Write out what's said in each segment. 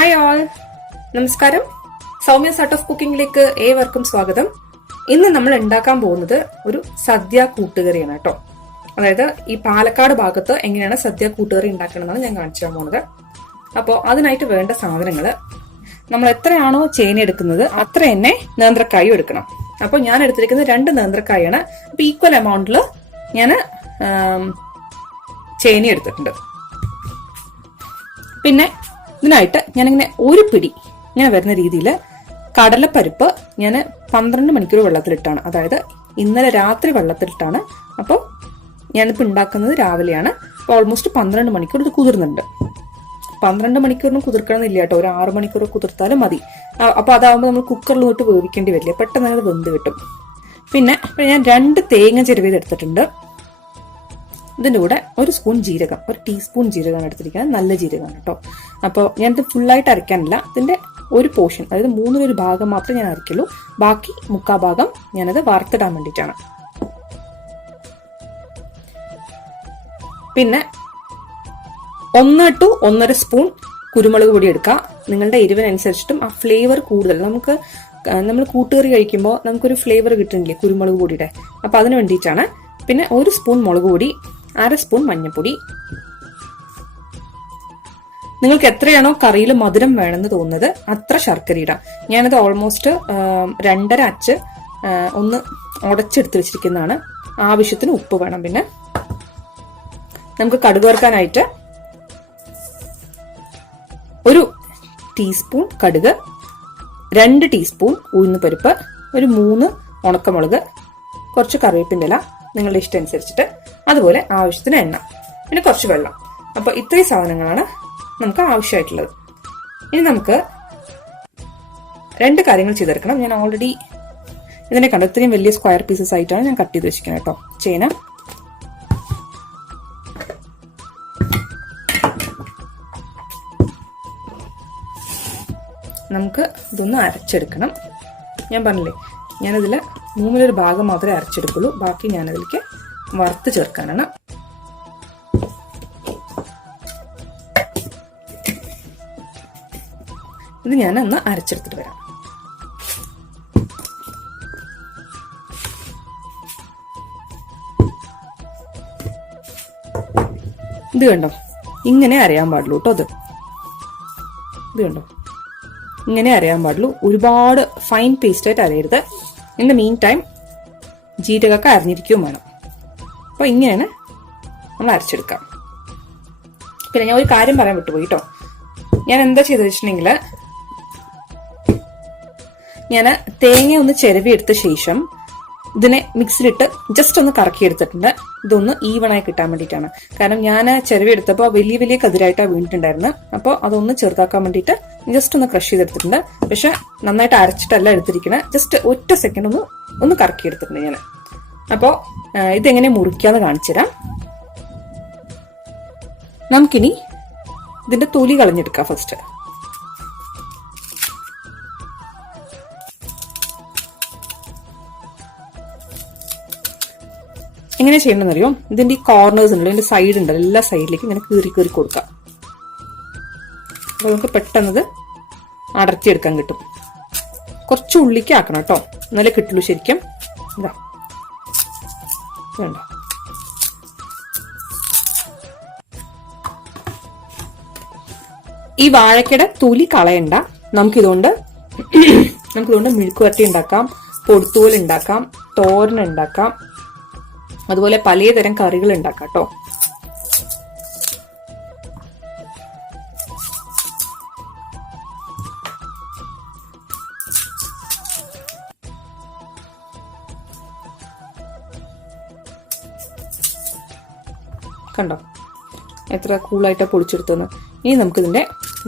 Hi all, നമസ്കാരം. Soumya art of കുക്കിംഗിലേക്ക് ഏവർക്കും സ്വാഗതം. ഇന്ന് നമ്മൾ ഉണ്ടാക്കാൻ പോകുന്നത് ഒരു സദ്യ കൂട്ടുകറിയാണ് കേട്ടോ. അതായത് ഈ പാലക്കാട് ഭാഗത്ത് എങ്ങനെയാണ് സദ്യ കൂട്ടുകറി ഉണ്ടാക്കണമെന്നാണ് ഞാൻ കാണിച്ചു തരാൻ പോകുന്നത്. അപ്പോൾ അതിനായിട്ട് വേണ്ട സാധനങ്ങൾ, നമ്മൾ എത്രയാണോ ചേന എടുക്കുന്നത് അത്ര തന്നെ നേന്ത്രക്കായും എടുക്കണം. അപ്പോൾ ഞാൻ എടുത്തിരിക്കുന്നത് 2 നേന്ത്രക്കായാണ്. അപ്പൊ ഈക്വൽ എമൗണ്ടിൽ ഞാൻ ചേന എടുത്തിട്ടുണ്ട്. പിന്നെ ഇതിനായിട്ട് ഞാനിങ്ങനെ ഒരു പിടി ഇങ്ങനെ വരുന്ന രീതിയിൽ കടലപ്പരിപ്പ് ഞാൻ 12 മണിക്കൂർ വെള്ളത്തിലിട്ടാണ്. അതായത് ഇന്നലെ രാത്രി വെള്ളത്തിലിട്ടാണ്. അപ്പോൾ ഞാനിപ്പോൾ ഉണ്ടാക്കുന്നത് രാവിലെയാണ്. അപ്പോൾ ഓൾമോസ്റ്റ് 12 മണിക്കൂർ ഇത് കുതിർന്നുണ്ട്. 12 മണിക്കൂറിനും കുതിർക്കണമെന്നില്ല കേട്ടോ, ഒരു 6 മണിക്കൂർ കുതിർത്താലും മതി. അപ്പോൾ അതാവുമ്പോൾ നമ്മൾ കുക്കറിൽ വിട്ട് വേവിക്കേണ്ടി വരില്ല, പെട്ടെന്ന് അത് വെന്ത് കിട്ടും. പിന്നെ ഞാൻ 2 തേങ്ങ ചിരവിയത് എടുത്തിട്ടുണ്ട്. ഇതിൻ്റെ കൂടെ 1 സ്പൂൺ ജീരകം, 1 ടീസ്പൂൺ ജീരകമാണ് എടുത്തിരിക്കുന്നത്. നല്ല ജീരകമാണ് കേട്ടോ. അപ്പോൾ ഞാനിത് ഫുള്ളായിട്ട് അരയ്ക്കാനില്ല, ഇതിന്റെ ഒരു പോർഷൻ, അതായത് 1/3 ഭാഗം മാത്രമേ ഞാൻ അരയ്ക്കുള്ളൂ. ബാക്കി 1/4 ഭാഗം ഞാനത് വറുത്തിടാൻ വേണ്ടിയിട്ടാണ്. പിന്നെ 1 to 1.5 സ്പൂൺ കുരുമുളക് പൊടി എടുക്കുക. നിങ്ങളുടെ എരിവിനനുസരിച്ചിട്ടും ആ ഫ്ലേവർ കൂടുതൽ, നമ്മൾ കൂട്ടുകറി കഴിക്കുമ്പോൾ നമുക്കൊരു ഫ്ലേവർ കിട്ടുന്നില്ലേ കുരുമുളക് പൊടിയുടെ, അപ്പൊ അതിന് വേണ്ടിയിട്ടാണ്. പിന്നെ 1 സ്പൂൺ മുളക് പൊടി, 1/2 സ്പൂൺ മഞ്ഞൾപ്പൊടി. നിങ്ങൾക്ക് എത്രയാണോ കറിയിൽ മധുരം വേണമെന്ന് തോന്നുന്നത് അത്ര ശർക്കര ഇടാം. ഞാനത് ഓൾമോസ്റ്റ് 2.5 അച്ച് ഒന്ന് ഉടച്ചെടുത്ത് വെച്ചിരിക്കുന്നതാണ്. ആവശ്യത്തിന് ഉപ്പ് വേണം. പിന്നെ നമുക്ക് കടുക് വറുക്കാനായിട്ട് 1 ടീസ്പൂൺ കടുക്, 2 ടീസ്പൂൺ ഉഴുന്നുപരിപ്പ്, 3 ഉണക്കമുളക്, കുറച്ച് കറിവേപ്പിൻ്റെ ഇല നിങ്ങളുടെ ഇഷ്ടം അനുസരിച്ചിട്ട്, അതുപോലെ ആവശ്യത്തിന് എണ്ണ, പിന്നെ കുറച്ച് വെള്ളം. അപ്പൊ ഇത്രയും സാധനങ്ങളാണ് നമുക്ക് ആവശ്യമായിട്ടുള്ളത്. ഇനി നമുക്ക് 2 കാര്യങ്ങൾ ചെയ്തെടുക്കണം. ഞാൻ ഓൾറെഡി ഇതിനെ കണ്ടു, ഇത്രയും വലിയ സ്ക്വയർ പീസസ് ആയിട്ടാണ് ഞാൻ കട്ട് ചെയ്ത് വെച്ചിരിക്കുന്നത് കേട്ടോ ചേന. നമുക്ക് ഇതൊന്ന് അരച്ചെടുക്കണം. ഞാൻ പറഞ്ഞില്ലേ, ഞാനതിൽ 1/3 ഭാഗം മാത്രമേ അരച്ചെടുക്കുള്ളൂ, ബാക്കി ഞാനതിലേക്ക് വറുത്ത് ചേർക്കാനാണ്. ഇത് ഞാൻ ഒന്ന് അരച്ചെടുത്തിട്ട് വരാം. ഇത് കണ്ടോ, ഇങ്ങനെ അരയാൻ പാടുള്ളൂ കേട്ടോ. ഇത് കണ്ടോ, ഇങ്ങനെ അരയാൻ പാടുള്ളൂ. ഒരുപാട് ഫൈൻ പേസ്റ്റ് ആയിട്ട് അരയരുത്. ഇൻ ദ മീൻ ടൈം ജീരകമൊക്കെ അരിഞ്ഞിരിക്കുകയും വേണം. അപ്പോൾ ഇങ്ങനെയാണ് നമ്മൾ അരച്ചെടുക്കാം. പിന്നെ ഞാൻ ഒരു കാര്യം പറയാൻ വിട്ടുപോയി കേട്ടോ. ഞാൻ എന്താ ചെയ്തെന്ന് വെച്ചിട്ടുണ്ടെങ്കിൽ, ഞാൻ തേങ്ങ ഒന്ന് ചിരവി എടുത്ത ശേഷം ഇതിനെ മിക്സിലിട്ട് ജസ്റ്റ് ഒന്ന് കറക്കി എടുത്തിട്ടുണ്ട്. ഇതൊന്ന് ഈവണായി കിട്ടാൻ വേണ്ടിയിട്ടാണ്. കാരണം ഞാൻ ചിരവി എടുത്തപ്പോൾ വലിയ വലിയ കതിരായിട്ടാണ് വീണിട്ടുണ്ടായിരുന്നത്. അപ്പോൾ അതൊന്ന് ചെറുതാക്കാൻ വേണ്ടിയിട്ട് ജസ്റ്റ് ഒന്ന് ക്രഷ് ചെയ്തെടുത്തിട്ടുണ്ട്. പക്ഷെ നന്നായിട്ട് അരച്ചിട്ടല്ല എടുത്തിരിക്കുന്നത്, ജസ്റ്റ് 1 സെക്കൻഡ് ഒന്ന് കറക്കി എടുത്തിട്ടുണ്ട് ഞാൻ. അപ്പോൾ ഇതെങ്ങനെ മുറിക്കാന്ന് കാണിച്ചു തരാം. നമുക്കിനി ഇതിന്റെ തൊലി കളഞ്ഞെടുക്കാം ഫസ്റ്റ്. എങ്ങനെ ചെയ്യണമെന്നറിയോ, ഇതിന്റെ ഈ കോർണേഴ്സ് ഉണ്ടല്ലോ, ഇതിന്റെ സൈഡ് ഉണ്ടല്ലോ, എല്ലാ സൈഡിലേക്കും ഇങ്ങനെ കീറി കീറി കൊടുക്കാം. അപ്പൊ നമുക്ക് പെട്ടെന്നത് അടർത്തിയെടുക്കാൻ കിട്ടും. കുറച്ച് ഉള്ളിക്ക് ആക്കണം കേട്ടോ, എന്നാലേ കിട്ടുള്ളൂ ശരിക്കും. ഇതാ വേണ്ട. ഈ വാഴക്കയുടെ തൊലി കളയണ്ട. നമുക്കിതുകൊണ്ട് മെഴുക്ക് വരട്ടി ഉണ്ടാക്കാം, പൊടുത്തോൽ ഉണ്ടാക്കാം, തോരൻ ഉണ്ടാക്കാം, അതുപോലെ പലതരം കറികൾ ഉണ്ടാക്കാം കേട്ടോ. കണ്ടോ എത്ര കൂളായിട്ടാ പൊടിച്ചെടുത്തെന്ന്. ഇനി നമുക്കിതിന്റെ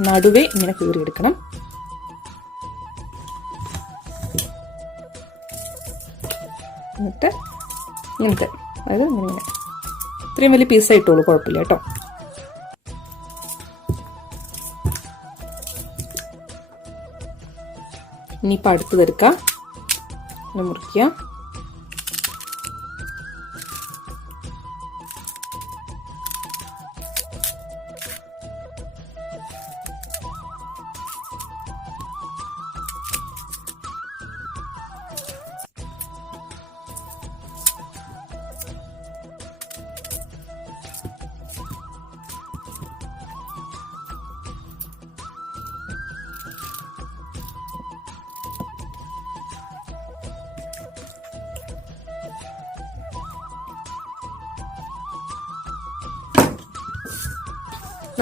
നടുവേ ഇങ്ങനെ കീറിയെടുക്കണം. എന്നിട്ട് ഇങ്ങനത്തെ, അതായത് ഇങ്ങനെ ഇത്രയും വലിയ പീസായിട്ടോളൂ, കുഴപ്പമില്ല കേട്ടോ. ഇനിയിപ്പോൾ അടുത്തതെടുക്കാം, മുറിക്കുക.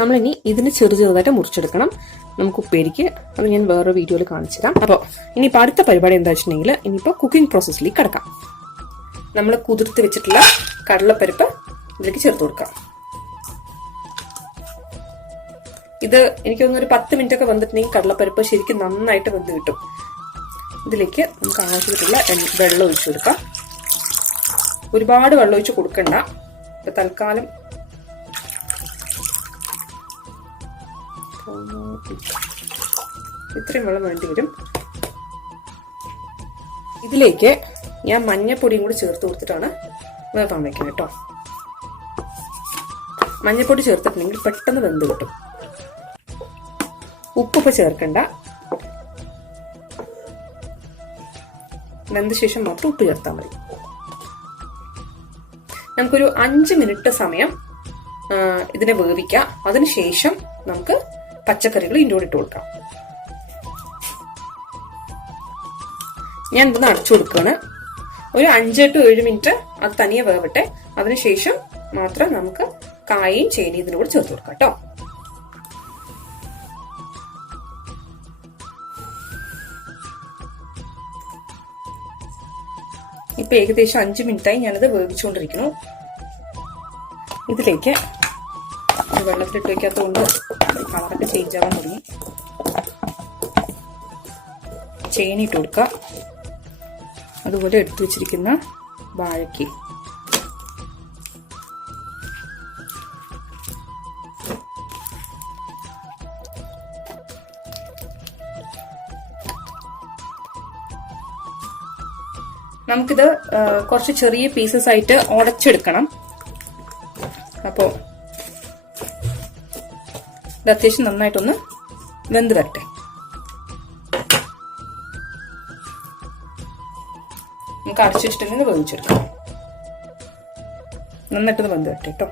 നമ്മളിനി ഇതിന് ചെറുതായിട്ട് മുറിച്ചെടുക്കണം നമുക്ക് ഉപ്പേരിക്ക്. അത് ഞാൻ വേറെ വീഡിയോയിൽ കാണിച്ചു തരാം. അപ്പോൾ ഇനിയിപ്പോൾ അടുത്ത പരിപാടി എന്താ വെച്ചിട്ടുണ്ടെങ്കിൽ ഇനിയിപ്പോൾ കുക്കിംഗ് പ്രോസസ്സിലേക്ക് കിടക്കാം. നമ്മൾ കുതിർത്ത് വെച്ചിട്ടുള്ള കടലപ്പരിപ്പ് ഇതിലേക്ക് ചേർത്ത് കൊടുക്കാം. ഇത് എനിക്ക് തോന്നുന്നു ഒരു 10 മിനിറ്റ് ഒക്കെ വന്നിട്ടുണ്ടെങ്കിൽ കടലപ്പരിപ്പ് ശരിക്കും നന്നായിട്ട് വെന്ത് കിട്ടും. ഇതിലേക്ക് നമുക്ക് ആവശ്യത്തിലുള്ള വെള്ളം ഒഴിച്ചു കൊടുക്കാം. ഒരുപാട് വെള്ളം ഒഴിച്ച് കൊടുക്കണ്ട. ഇപ്പൊ തൽക്കാലം ഇത്രയും വെള്ളം വേണ്ടി വരും. ഇതിലേക്ക് ഞാൻ മഞ്ഞപ്പൊടിയും കൂടി ചേർത്ത് കൊടുത്തിട്ടാണ് വേവാൻ വെക്കുന്നത് കേട്ടോ. മഞ്ഞപ്പൊടി ചേർത്തിട്ടുണ്ടെങ്കിൽ പെട്ടെന്ന് വെന്ത് കിട്ടും. ഉപ്പിപ്പോൾ ചേർക്കണ്ട. വെന്ത ശേഷം മാത്രം ഉപ്പ് ചേർത്താൽ മതി. നമുക്കൊരു 5 മിനിറ്റ് സമയം ഇതിനെ വേവിക്കാം. അതിനുശേഷം നമുക്ക് പച്ചക്കറികൾ ഇതിൻ്റെ കൂടെ ഇട്ട് കൊടുക്കാം. ഞാൻ ഇതൊന്ന് അടച്ചു കൊടുക്കുകയാണ്. ഒരു 5 to 7 മിനിറ്റ് അത് തനിയെ വേവട്ടെ. അതിനുശേഷം മാത്രം നമുക്ക് കായയും ചേനയും ഇതിൻ്റെ കൂടെ ചേർത്ത് കൊടുക്കാം കേട്ടോ. ഇപ്പൊ ഏകദേശം 5 മിനിറ്റായി ഞാനത് വേവിച്ചുകൊണ്ടിരിക്കുന്നു. ഇതിലേക്ക് വെള്ളത്തിലിട്ട് വയ്ക്കാത്തതുകൊണ്ട് കളറൊക്കെ ചേഞ്ച് ആവാൻ തുടങ്ങി. ചേന ഇട്ട് കൊടുക്കുക. അതുപോലെ എടുത്തു വെച്ചിരിക്കുന്ന വാഴയ്ക്ക് നമുക്കിത് കുറച്ച് ചെറിയ പീസസ് ആയിട്ട് ഉടച്ചെടുക്കണം. അപ്പോ ഇത് അത്യാവശ്യം നന്നായിട്ടൊന്ന് വെന്ത് വരട്ടെ. നമുക്ക് അടച്ചു വെച്ചിട്ടുണ്ടെങ്കിൽ വേവിച്ചെടുക്കാം. നന്നായിട്ടൊന്ന് വെന്ത് വരട്ടെ കേട്ടോ.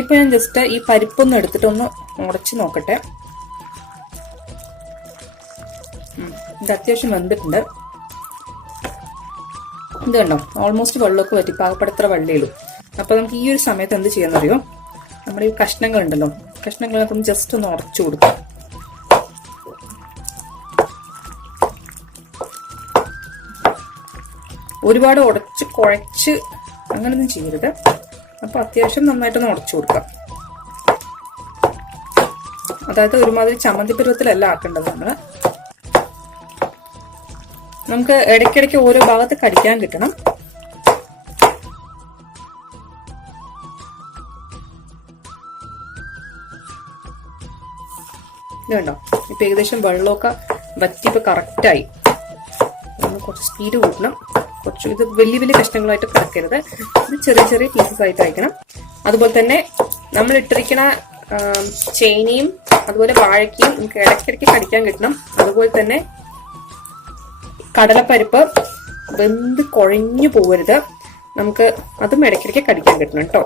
ഇപ്പൊ ഞാൻ ജസ്റ്റ് ഈ പരിപ്പൊന്ന് എടുത്തിട്ട് ഒന്ന് ഉടച്ച് നോക്കട്ടെ. ഇത് അത്യാവശ്യം വെന്തിട്ടുണ്ട്. ഇത് കണ്ടോ, ഓൾമോസ്റ്റ് വെള്ളമൊക്കെ വറ്റി പാകപ്പെടുത്ര വെള്ളയുള്ളൂ. അപ്പൊ നമുക്ക് ഈ ഒരു സമയത്ത് എന്ത് ചെയ്യാന്നറിയോ, നമ്മുടെ ഈ കഷ്ണങ്ങൾ ഉണ്ടല്ലോ, കഷ്ണങ്ങളൊക്കെ ഒന്ന് ജസ്റ്റ് ഒന്ന് ഉടച്ചു കൊടുക്കാം. ഒരുപാട് ഉടച്ച് കുഴച്ച് അങ്ങനൊന്നും ചെയ്യരുത്. അപ്പൊ അത്യാവശ്യം നന്നായിട്ടൊന്ന് ഉടച്ചു കൊടുക്കാം. അതായത് ഒരുമാതിരി ചമ്മന്തി പരുവത്തിലല്ല ആക്കേണ്ടത് നമ്മള്. നമുക്ക് ഇടയ്ക്കിടയ്ക്ക് ഓരോ ഭാഗത്ത് കടിക്കാൻ കിട്ടണം. ഇത് കണ്ടോ, ഇപ്പൊ ഏകദേശം വെള്ളമൊക്കെ വറ്റിപ്പോ കറക്റ്റായി. കുറച്ച് സ്പീഡ് കൂട്ടണം. കുറച്ച് ഇത് വലിയ വലിയ കഷ്ണങ്ങളായിട്ട് കിടക്കരുത്. ഇത് ചെറിയ ചെറിയ പീസസ് ആയിട്ട് അയക്കണം. അതുപോലെ തന്നെ നമ്മൾ ഇട്ടിരിക്കുന്ന ചേനയും അതുപോലെ വാഴയ്ക്കയും നമുക്ക് ഇടയ്ക്കിടയ്ക്ക് കടിക്കാൻ കിട്ടണം. അതുപോലെ തന്നെ കടലപ്പരിപ്പ് വെന്ത് കുഴഞ്ഞു പോകരുത്. നമുക്ക് അതും ഇടയ്ക്കിടയ്ക്ക് കടിക്കാൻ കിട്ടണം കേട്ടോ.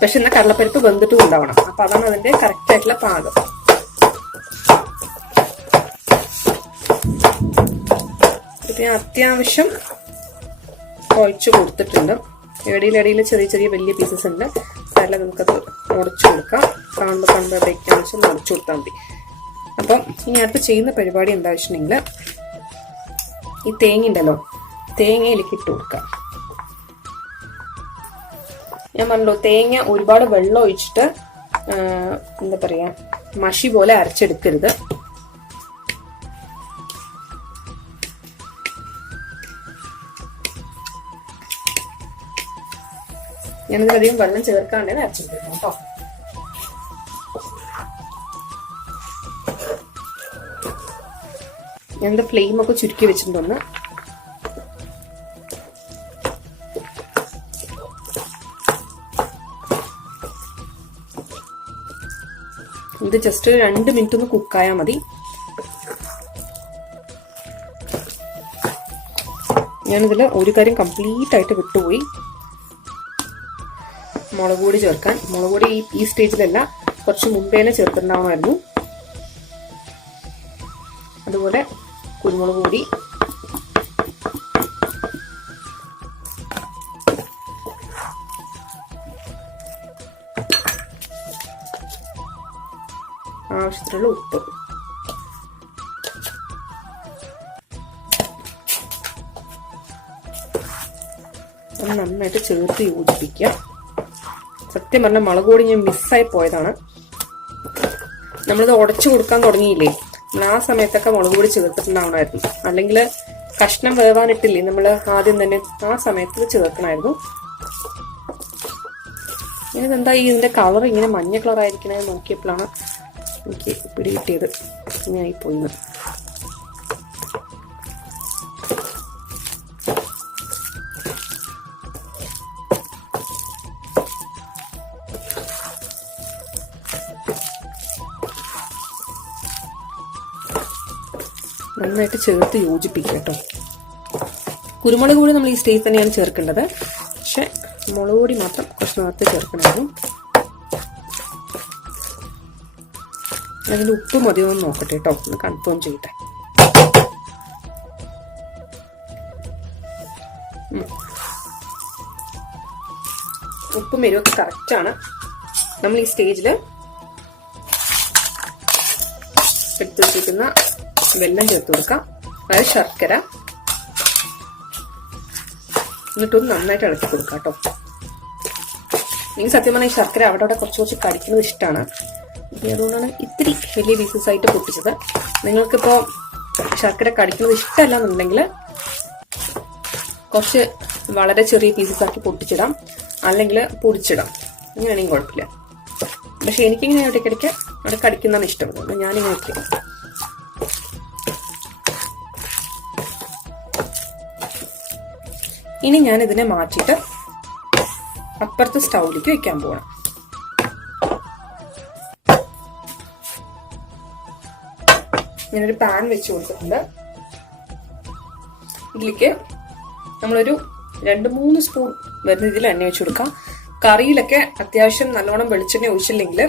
പക്ഷെ എന്നാൽ കടലപ്പരിപ്പ് വെന്തിട്ടും ഉണ്ടാവണം. അപ്പൊ അതാണ് അതിന്റെ കറക്റ്റ് ആയിട്ടുള്ള പാകം. ഇപ്പൊ ഞാൻ അത്യാവശ്യം കുഴച്ച് കൊടുത്തിട്ടുണ്ട്. ഇടയിലിടയിൽ ചെറിയ ചെറിയ വലിയ പീസസ് ഉണ്ട്. സൈഡിൽ നമുക്കത് ഉടച്ചു കൊടുക്കാം. കാണുമ്പോൾ ബ്രേക്ക് ആവശ്യം ഉടച്ചു കൊടുത്താൽ മതി. അപ്പം ഇനി അടുത്ത് ചെയ്യുന്ന പരിപാടി എന്താ വെച്ചിട്ടുണ്ടെങ്കിൽ ഈ തേങ്ങ ഉണ്ടല്ലോ, തേങ്ങയിലേക്ക് ഇട്ട് കൊടുക്കാം. ഞാൻ പറഞ്ഞല്ലോ, തേങ്ങ ഒരുപാട് വെള്ളം ഒഴിച്ചിട്ട് എന്താ പറയാ മഷി പോലെ അരച്ചെടുക്കരുത്. ഞാനിതിലധികം വെള്ളം ചേർക്കാണ്ട് അരച്ചെടുക്കണം കേട്ടോ. ഞാനിത് ഫ്ലെയിമൊക്കെ ചുരുക്കി വെച്ചിട്ടുണ്ടെന്ന്. ഇത് ജസ്റ്റ് 2 മിനിറ്റ് ഒന്ന് കുക്കായാൽ മതി. ഞാനിതിൽ ഒരു കാര്യം കംപ്ലീറ്റ് ആയിട്ട് വിട്ടുപോയി. മുളക് പൊടി ചേർക്കാൻ. മുളക് പൊടി ഈ സ്റ്റേജിലല്ല, കുറച്ച് മുമ്പേനെ ചേർത്തിട്ടുണ്ടാവണമായിരുന്നു. അതുപോലെ കുരുമുളക് പൊടി, ആവശ്യത്തിനുള്ള ഉപ്പ്. അത് നന്നായിട്ട് ചേർത്ത് യോജിപ്പിക്കുക. സത്യം പറഞ്ഞാൽ മുളക് പൊടി ഞാൻ മിസ്സായി പോയതാണ്. നമ്മളിത് ഉടച്ചു കൊടുക്കാൻ തുടങ്ങിയില്ലേ, നമ്മൾ ആ സമയത്തൊക്കെ മുളക് പൊടി ചേർത്തിട്ടുണ്ടാവണമായിരുന്നു. അല്ലെങ്കിൽ കഷ്ണം വേവാനിട്ടില്ലേ നമ്മൾ ആദ്യം തന്നെ, ആ സമയത്ത് ചേർക്കണമായിരുന്നു. ഇതെന്താ ഇതിന്റെ കളർ ഇങ്ങനെ മഞ്ഞ കളർ ആയിരിക്കണത് നോക്കിയപ്പോഴാണ് എനിക്ക് പിടികിട്ടിയത് ഇങ്ങനെയായി പോയിന്ന്. നന്നായിട്ട് ചേർത്ത് യോജിപ്പിക്കുക കേട്ടോ. കുരുമുളക് പൊടി നമ്മൾ ഈ സ്റ്റേജിൽ തന്നെയാണ് ചേർക്കേണ്ടത്. പക്ഷെ മുളക് പൊടി മാത്രം കുറച്ച് നേരത്തെ ചേർക്കണമായിരുന്നു. അതിന്റെ ഉപ്പ് മതിയോ എന്ന് നോക്കട്ടെ കേട്ടോ, ഒന്ന് കൺഫേം ചെയ്യട്ടെ. ഉപ്പും എരിവൊക്കെ കറക്റ്റാണ്. നമ്മൾ ഈ സ്റ്റേജിൽ എടുത്തു വെച്ചിരിക്കുന്ന വെള്ളം ചേർത്ത് കൊടുക്കാം, അതായത് ശർക്കര. എന്നിട്ടൊന്ന് നന്നായിട്ട് ഇളക്കി കൊടുക്കാം കേട്ടോ. എനിക്ക് സത്യം പറഞ്ഞാൽ ഈ ശർക്കര അവിടെ കുറച്ച് കടിക്കുന്നത് ഇഷ്ടമാണ്. അതുകൊണ്ടാണ് ഇത്തിരി വലിയ പീസസ് ആയിട്ട് പൊട്ടിച്ചത്. നിങ്ങൾക്കിപ്പോൾ ശർക്കര കടിക്കുന്നത് ഇഷ്ടമല്ല എന്നുണ്ടെങ്കിൽ കുറച്ച് വളരെ ചെറിയ പീസസ് ആക്കി പൊട്ടിച്ചിടാം, അല്ലെങ്കിൽ പൊടിച്ചിടാം, ഇങ്ങനെയാണെങ്കിൽ കുഴപ്പമില്ല. പക്ഷെ എനിക്കിങ്ങനെ ഇടയ്ക്കിടയ്ക്ക് അവിടെ കടിക്കുന്നതാണ് ഇഷ്ടപ്പെടുന്നത്. ഞാനിങ്ങനെ വെക്കാം. ഇനി ഞാൻ ഇതിനെ മാറ്റിയിട്ട് അപ്പുറത്തെ സ്റ്റൗവിലേക്ക് വെക്കാൻ പോകണം. ഞാനൊരു പാൻ വെച്ച് കൊടുത്തിട്ടുണ്ട്. ഇതിലേക്ക് നമ്മളൊരു 2-3 സ്പൂൺ വരുന്ന രീതിയിൽ എണ്ണ വെച്ച് കൊടുക്കാം. കറിയിലൊക്കെ അത്യാവശ്യം നല്ലോണം വെളിച്ചെണ്ണ ഒഴിച്ചില്ലെങ്കിൽ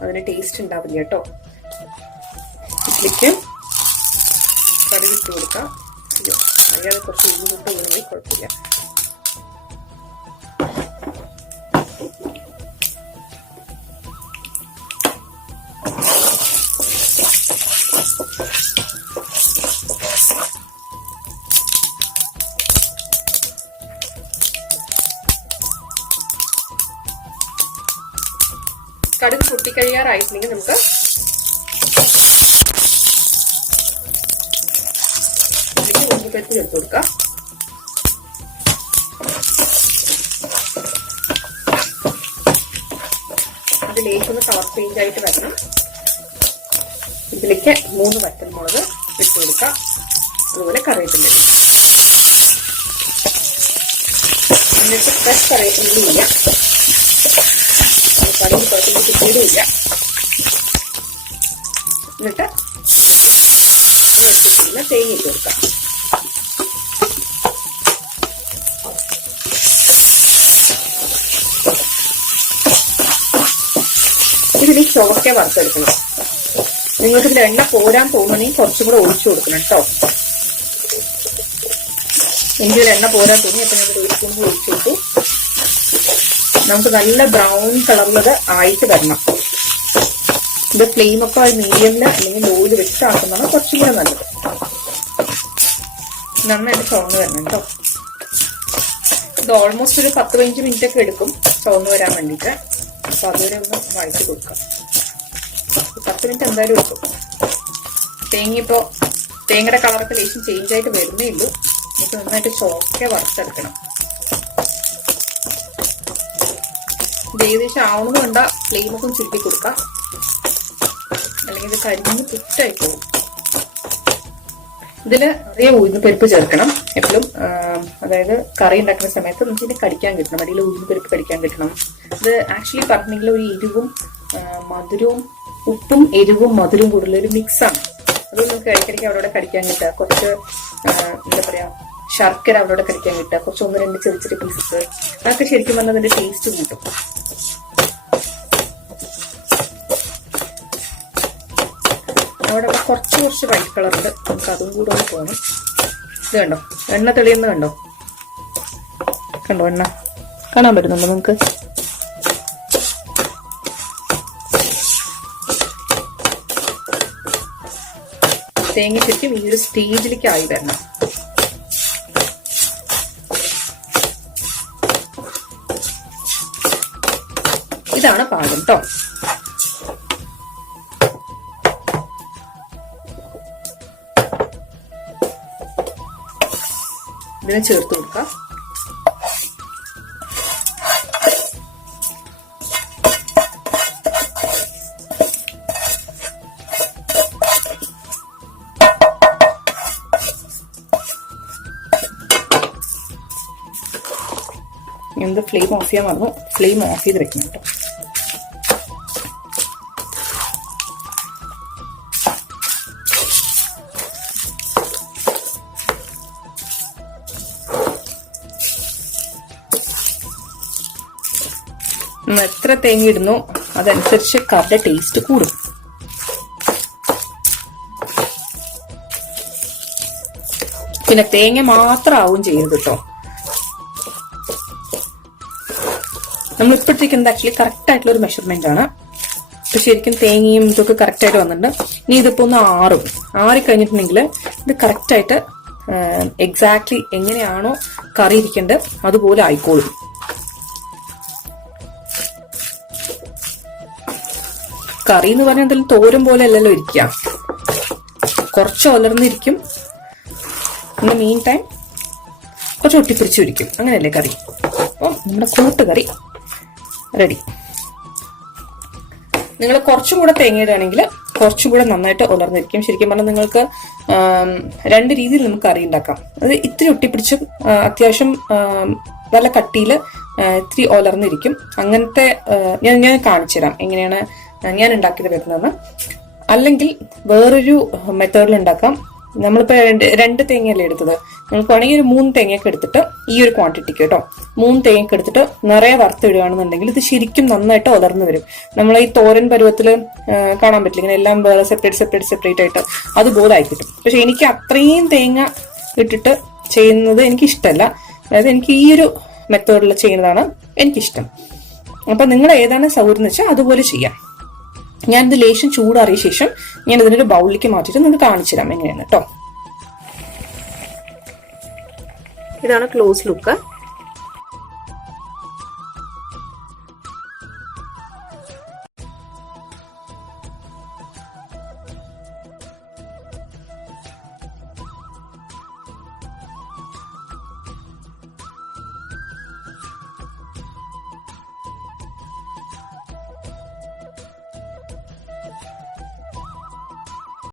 അതിന് ടേസ്റ്റ് ഉണ്ടാവില്ല കേട്ടോ. ഇതിലേക്ക് കടുക് ഇട്ട് കൊടുക്കാം. അറിയാതെ കുറച്ച് ഉള്ളിലിട്ട് വീണാൽ കുഴപ്പമില്ല. കടുക് പൊട്ടിക്കഴിയാറായിട്ടുണ്ടെങ്കിൽ നമുക്ക് ഉള്ളിപ്പരിപ്പ് ചേർത്ത് കൊടുക്കാം. അത് ലേശൊന്ന് കളർ ചേഞ്ച് ആയിട്ട് വരണം. ഇതിലേക്ക് 3 വറ്റൽമുളക് ഇട്ട് കൊടുക്കാം. അതുപോലെ കറിവേപ്പില. എന്നിട്ട് ഫ്രഷ് കറിവേപ്പില ഇല്ല, കടുക് കുഴപ്പമില്ല, കിട്ടിയതുമില്ല. എന്നിട്ട് തേങ്ങ ഇട്ട് കൊടുക്കാം. ഇതിന് ചുവക്ക വറുത്തെടുക്കണം. നിങ്ങൾക്ക് ഇതിൽ എണ്ണ പോരാൻ തോന്നണമെങ്കിൽ കുറച്ചും കൂടെ ഒഴിച്ചു കൊടുക്കണം കേട്ടോ. എനിക്കിതിൽ എണ്ണ പോരാൻ തോന്നി, അപ്പൊ ഞങ്ങൾ 1 സ്പൂൺ ഒഴിച്ചു കൊടുത്തു. നമുക്ക് നല്ല ബ്രൗൺ കളറിലത് ആയിട്ട് വരണം. ഇത് ഫ്ലെയിമൊക്കെ മീഡിയമില് അല്ലെങ്കിൽ ലോയിൽ വെച്ചാക്കുന്നതാണ് കുറച്ചും കൂടെ നല്ലത്. നന്നായിട്ട് ചുവന്ന് വരണം കേട്ടോ. ഇത് ഓൾമോസ്റ്റ് ഒരു 10-15 മിനിറ്റ് ഒക്കെ എടുക്കും ചുവന്ന് വരാൻ വേണ്ടിയിട്ട്. അപ്പൊ അതുവരെ ഒന്ന് വഴറ്റി കൊടുക്കാം. 10 മിനിറ്റ് എന്തായാലും എടുക്കും. തേങ്ങയുടെ കളറൊക്കെ ലേശം ചേഞ്ച് ആയിട്ട് വരുന്നേ ഉള്ളൂ. നമുക്ക് നന്നായിട്ട് ചോക്കെ വറുത്തെടുക്കണം. ഇത് ഏകദേശം ആവണമെന്ന് കണ്ട ഫ്ലെയിമൊക്കെ ചുരുട്ടി കൊടുക്കാം, അല്ലെങ്കിൽ ഇത് കരിഞ്ഞ് പുറ്റായി പോകും. ഇതിൽ അതേ ഉഴുന്നുപരിപ്പ് ചേർക്കണം എപ്പോഴും. അതായത് കറി ഉണ്ടാക്കുന്ന സമയത്ത് നമുക്ക് ഇതിനെ കടിക്കാൻ കിട്ടണം, അടിയിൽ ഉഴുന്നുപരിപ്പ് കടിക്കാൻ കിട്ടണം. ഇത് ആക്ച്വലി പറഞ്ഞെങ്കിൽ ഒരു എരിവും മധുരവും, ഉപ്പും എരിവും മധുരവും കൂടുതലൊരു മിക്സാണ്. അത് നമുക്ക് ഇടയ്ക്കിടയ്ക്ക് അവിടെ കടിക്കാൻ കിട്ടുക. കുറച്ച് എന്താ പറയാ, ശർക്കര അവരോട് കഴിക്കാൻ കിട്ടുക, കുറച്ച് 1-2 ചെറിയ ചെറിയ പീസസ്, അതൊക്കെ ശരിക്കും പറഞ്ഞാൽ അതിന്റെ ടേസ്റ്റ് കൂട്ടും. അവിടെ കുറച്ച് വൈറ്റ് കളറുണ്ട്, നമുക്ക് അതും കൂടെ ഒന്ന് പോകണം. ഇത് കണ്ടോ, എണ്ണ തെളിയുന്ന കണ്ടോ, കണ്ടോ എണ്ണ കാണാൻ പറ്റുന്നുണ്ടോ നിങ്ങൾക്ക്? തേങ്ങ ശരിക്കും ഈ ഒരു സ്റ്റേജിലേക്ക് ആയി വരണം. ഇതാണ് പാകം കേട്ടോ. ഇതിനെ ചേർത്ത് കൊടുക്കാം. എന്ത് ഫ്ലെയിം ഓഫ് ചെയ്യാൻ മറന്നു, ഫ്ലെയിം ഓഫ് ചെയ്ത് വെക്കണം കേട്ടോ. നമ്മൾ എത്ര തേങ്ങ ഇടുന്നു അതനുസരിച്ച് കറിയുടെ ടേസ്റ്റ് കൂടും. പിന്നെ തേങ്ങ മാത്രം ആവും ചെയ്യരുത് കേട്ടോ. നമ്മൾ ഇപ്പോഴത്തേക്കുന്നത് ആക്ച്വലി കറക്റ്റ് ആയിട്ടുള്ള ഒരു മെഷർമെന്റ് ആണ്. ഇപ്പൊ ശരിക്കും തേങ്ങയും ഇതൊക്കെ കറക്റ്റ് ആയിട്ട് വന്നിട്ടുണ്ട്. ഇനി ഇതിപ്പോ ഒന്ന് ആറിക്കഴിഞ്ഞിട്ടുണ്ടെങ്കിൽ ഇത് കറക്റ്റ് ആയിട്ട് എക്സാക്ട്ലി എങ്ങനെയാണോ കറി ഇരിക്കേണ്ടത് അതുപോലെ ആയിക്കോളും. കറി എന്ന് പറഞ്ഞാൽ എന്തെങ്കിലും തോരൻ പോലെ അല്ലല്ലോ ഇരിക്കുക, കുറച്ച് ഒലർന്നിരിക്കും. പിന്നെ മീൻ ടൈം കുറച്ച് ഒട്ടിപ്പിടിച്ചിരിക്കും, അങ്ങനെയല്ലേ കറി. അപ്പം നമ്മുടെ കൂട്ടുകറി റെഡി. നിങ്ങൾ കുറച്ചും കൂടെ തേങ്ങ ഇടുകയാണെങ്കിൽ കുറച്ചും കൂടെ നന്നായിട്ട് ഉലർന്നിരിക്കും. ശരിക്കും പറഞ്ഞാൽ നിങ്ങൾക്ക് 2 രീതിയിൽ നമുക്ക് കറി ഉണ്ടാക്കാം. അത് ഇത്തിരി ഒട്ടിപ്പിടിച്ച് അത്യാവശ്യം നല്ല കട്ടിയിൽ ഇത്തിരി ഉലർന്നിരിക്കും. അങ്ങനത്തെ ഞാൻ കാണിച്ചു തരാം എങ്ങനെയാണ് ഞാൻ ഉണ്ടാക്കിയത് വരുന്നതെന്ന്. അല്ലെങ്കിൽ വേറൊരു മെത്തേഡിൽ ഉണ്ടാക്കാം. നമ്മളിപ്പോ 2 തേങ്ങയല്ലേ എടുത്തത്, നിങ്ങൾക്ക് വേണമെങ്കിൽ ഒരു 3 തേങ്ങയൊക്കെ എടുത്തിട്ട് ഈ ഒരു ക്വാണ്ടിറ്റിക്ക് കേട്ടോ 3 തേങ്ങയൊക്കെ എടുത്തിട്ട് നിറയെ വറുത്തിടുകയാണെന്നുണ്ടെങ്കിൽ ഇത് ശരിക്കും നന്നായിട്ട് ഉലർന്നു വരും. നമ്മൾ ഈ തോരൻ പരുവത്തില് കാണാൻ പറ്റില്ല, ഇങ്ങനെ എല്ലാം വേറെ സെപ്പറേറ്റ് ആയിട്ട് അതുപോലെ ആയി കിട്ടും. പക്ഷെ എനിക്ക് അത്രയും തേങ്ങ ഇട്ടിട്ട് ചെയ്യുന്നത് എനിക്ക് ഇഷ്ടമല്ല. അതായത് എനിക്ക് ഈ ഒരു മെത്തേഡിൽ ചെയ്യുന്നതാണ് എനിക്കിഷ്ടം. അപ്പൊ നിങ്ങൾ ഏതാണ് സൗകര്യം എന്ന് വെച്ചാൽ അതുപോലെ ചെയ്യാം. ഞാനിത് ലേശം ചൂടാറിയ ശേഷം ഞാൻ ഇതിനൊരു ബൗളിലേക്ക് മാറ്റിയിട്ട് നിങ്ങൾക്ക് കാണിച്ചു തരാം എങ്ങനെയാണ് കേട്ടോ. ഇതാണ് ക്ലോസ് ലുക്ക്.